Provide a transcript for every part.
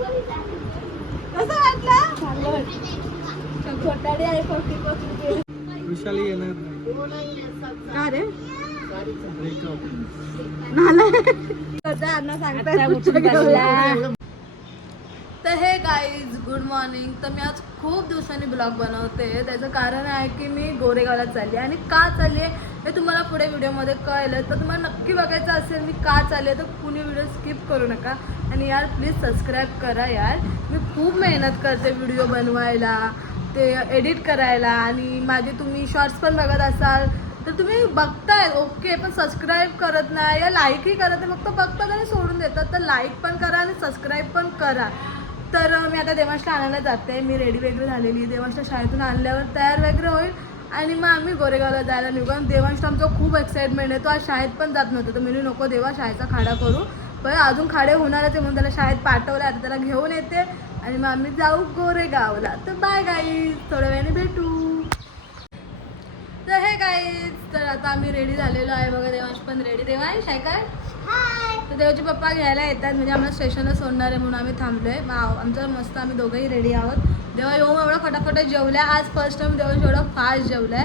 कसं वाटलं? खोटाडी आहे विशाली येणार नाही. का रे तर हे गाईज गुड मॉर्निंग. तर मी आज खूप दिवसांनी ब्लॉग बनवते. त्याचं कारण आहे की मी गोरेगावला चालली आणि का चालली आहे हे तुम्हाला पुढे व्हिडिओमध्ये कळलं. तर तुम्हाला नक्की बघायचं असेल मी का चालली तर कुणी व्हिडिओ स्किप करू नका. आणि यार प्लीज सबस्क्राईब करा यार. मी खूप मेहनत करते व्हिडिओ बनवायला, ते एडिट करायला. आणि माझे तुम्ही शॉर्ट्स पण बघत असाल तर तुम्ही बघताय ओके, पण सबस्क्राईब करत नाही या लाईकही करत नाही, फक्त बघतात आणि सोडून देतात. तर लाईक पण करा आणि सबस्क्राईब पण करा. तर मी आता देवांशला आणायला जाते. मी रेडी वगैरे झालेली आहे. देवांशला शाळेतून आणल्यावर तयार वगैरे होईल आणि मग आम्ही गोरेगावला जायला निघू. आणि देवांशला आमचं खूप एक्साइटमेंट आहे. तो आज शाळेत पण जात नव्हतं. तर मी नको देवा शाळेचा खाडा करू, पण अजून खाडे होणारच आहे म्हणून त्याला शाळेत पाठवलं. आता त्याला घेऊन येते आणि मग आम्ही जाऊ गोरेगावला. तर बाय गाईज, थोड्या वेळाने भेटू. तर हे गाईज, तर आता आम्ही रेडी झालेलो आहे. बघा देवांश पण रेडी. देवांश आहे काय? तर देवाचे पप्पा घ्यायला येतात, म्हणजे आम्हाला स्टेशनला सोडणार आहे म्हणून आम्ही थांबलोय. आमचं मस्त आम्ही दोघंही रेडी आहोत. देवा येऊन एवढा फटाफट जेवल्या. आज फर्स्ट टाइम देवांश एवढं फास्ट जेवलाय.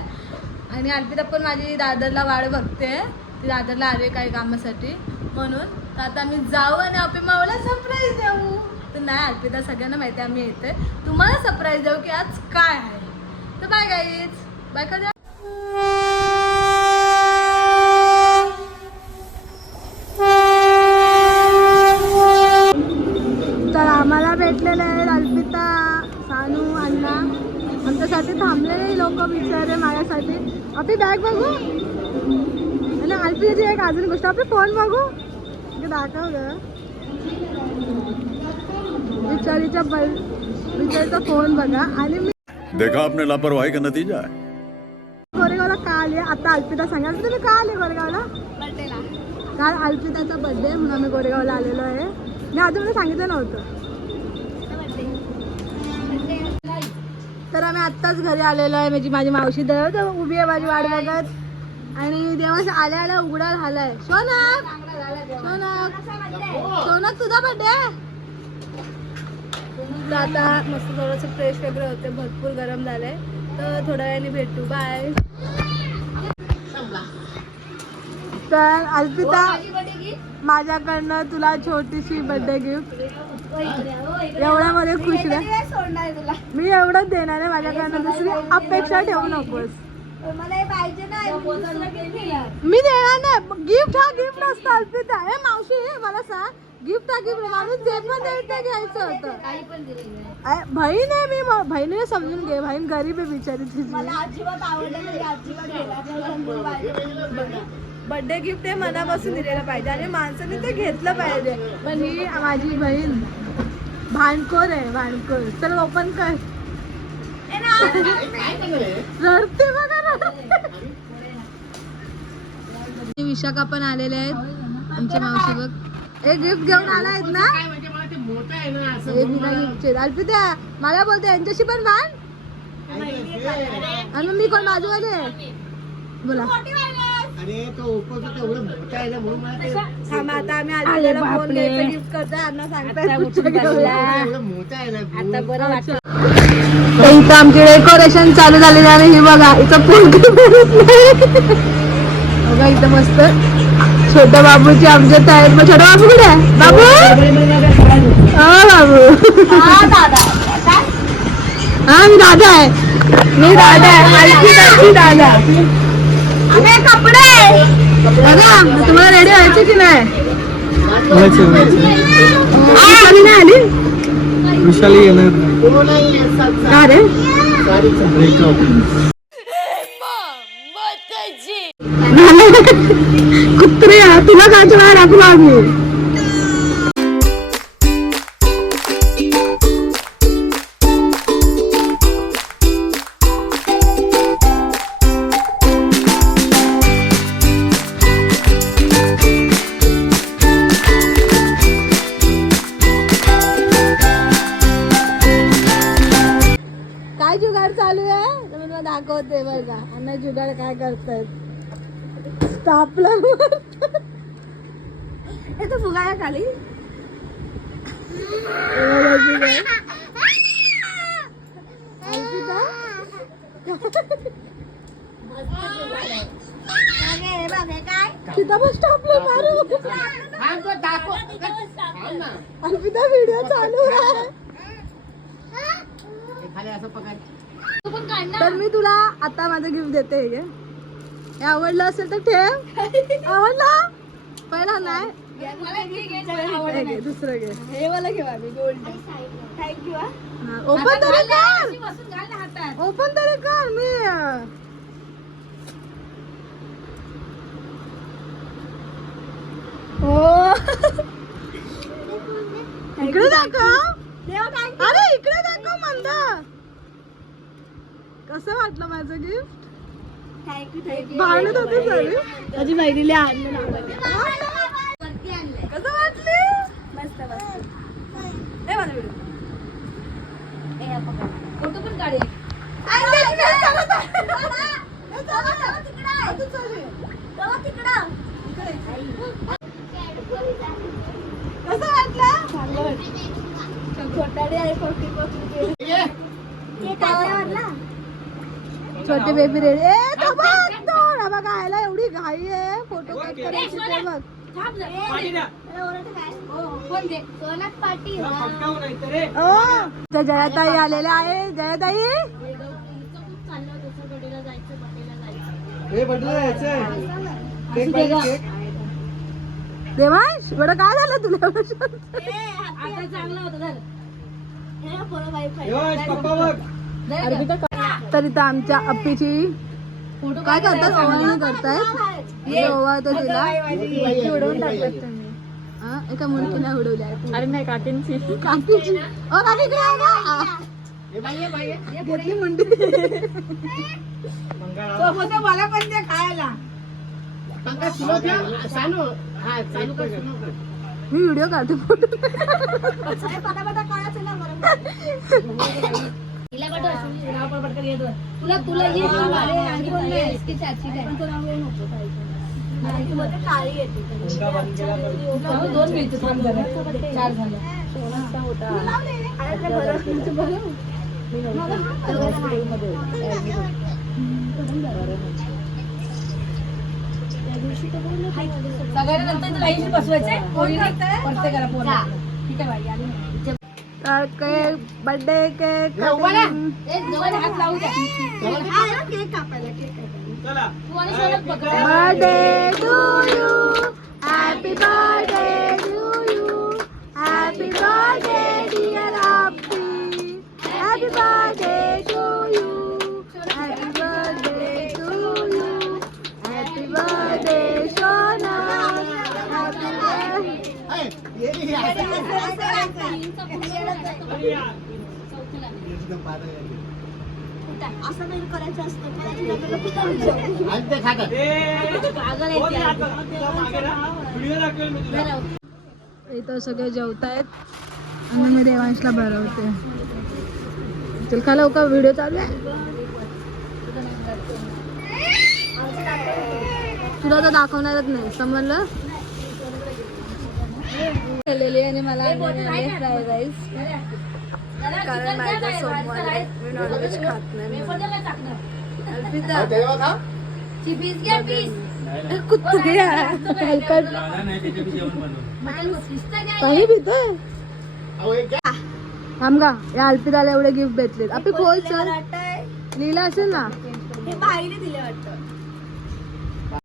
आणि अर्पिता पण माझी दादरला वाट बघते. ती दादरला आली काही कामासाठी म्हणून. तर आता आम्ही जाऊ आणि आपल्या माऊला सरप्राईज देऊ. तर नाही अर्पिता सगळ्यांना माहिती आहे आम्ही येतोय. तुम्हाला सरप्राईज देऊ की आज काय आहे. तर बाय गाईज, बाय करा. तर आम्हाला भेटलेले आहेत अर्पिता, सानू, अण्णा. आमच्यासाठी थांबलेले लोक बिचारे माझ्यासाठी. आपली बॅग बघू आणि अर्पिताची एक अजून गोष्ट, आपले फोन बघू दाखव ग. बिचारीचा फोन बघा. आणि मी देखा आपने लापरवाही का नतीजा है. गोरेगावला का आले आता अर्पिता सांगा. तुम्ही का आले गोरेगावला? बर्थडेला. काल अर्पिताचा बर्थडे म्हणून आम्ही गोरेगावला आलेलो आहे. मी अजून मला सांगितलं नव्हतं. तर आम्ही आत्ताच घरी आलेलो आहे. माझी मावशी उभी आहे माझी वाट बघत. आणि देवास आल्या आल्या उघडा झालाय. सोनक तुझा बर्थडे. आता मस्त थोडंसं फ्रेश वगैरे होते. भरपूर गरम झालंय. तर थोड्या वेळाने भेटू. बाय. तर अर्पिता, माझ्याकडनं तुला छोटीशी बर्थडे गिफ्ट. एवढ्यामध्ये खुश राह. मी एवढंच देणार आहे. माझ्याकडनं दुसरी अपेक्षा ठेवू नकोस. मला पाहिजे ना, मी देणार नाही. गिफ्ट हा गिफ्ट असतो अर्पिता. हे मावशी मला सांग, गिफ्ट हा गिफ्ट. माणूस जे पण देईल ते घ्यायचं होतं. बहीण आहे मी, बहिणीने समजून घे. बहीण गरीब आहे बिचारी तुझी. मला अजिबात आवडलं. बर्थडे गिफ्ट हे मनापासून दिलेलं पाहिजे आणि माणसाने ते घेतलं पाहिजे. पण ही माझी बहीण भांडखोर आहे, भांडखोर. चल ओपन कर. रडते बघा. विशाखा पण आलेले आहेत आमच्या मावशी बघ. एक गिफ्ट घेऊन आला आहेत ना. अर्पिता मला बोलते यांच्याशी पण भांड. आणि मी कोण बाजूवाले बोला. आता आम्ही आलेला फोन घ्यायचं गिफ्ट करतोय. अण्णा सांगताय इथं आमची डेकोरेशन चालू झालेली आहे. ही बघा इथं फोन बघा. इथं मस्त छोट्या बाबूची आमच्यात आहेत. मग छोटा बाबू कुठे आहे? बाबू बाबू हा मी दादा आहे. दादा कपडे बघा. तुम्हाला रेडी व्हायचे की नाही? नाही आली. विशाली येणार नाही. का रे कुत्रे तुला कायच्या बाहेर राखू आम्ही. काय जुगाड चालू आहे तुम्हाला दाखवते बघा. अण्णा जुगाड काय करतायत. स्टापलर हे तर फुगाया खाली. अर्पिता व्हिडिओ चालू आहे. तर मी तुला आता माझं गिफ्ट देते. हे आवडलं असेल तर ठेव. आवडलं पहिला नाही दुसरं घे. हे मला घेवा गोल्ड. थँक्यू. ओपन तरी कर. ओपन तरी कर. मी हो इकडे दाखव. अरे इकडे दाखव मंदा. कसं वाटलं माझं गिफ्ट? भांडत होते सगळे. माझी बहिणीला आणलं. कसं वाटले? मस्त मस्त. फोटो पण काढे. कसं वाटलं? छोटे बेबी रेडी. बघा आयला एवढी घाई आहे. फोटो कट करायची ते बघ. जयाताई आलेल्या आहे. जयाताई देवांश बरं काय झालं तुला? तर इथं आमच्या अप्पीची काय करतात? ओवाळणी करतायत. ओवाळतो तिला. उडवून टाकतात तुम्ही. एका मुलगीला उडवल्या. अरे नाही काकींची. काकीची. ओ काकी इकडे आहे ना. घेतली मुंडी. मला पण ते खायला. मी व्हिडिओ काढते. Photo birthday cake birthday to you. Happy birthday to you. Happy birthday dear Appi. Happy birthday to you. Happy birthday to you. Happy birthday Sona. असं नाही करायचं असतं. इथं सगळे जेवतायत आणि मी देवांशला भरवते. चल खा लवकर. व्हिडिओ चालू आहे. तुला तर दाखवणारच नाही समजलं. केलेली आणि मला फ्राईड राईस. कारण माझा सोमवार आहे. मी नॉनव्हेज खात नाही. कुत्तू पाणी पितोय. थांब का. या अल्पिताला एवढे गिफ्ट भेटले. आपण खोल चल. लिहिलं असेल ना. हे बाईने दिले वाटतं.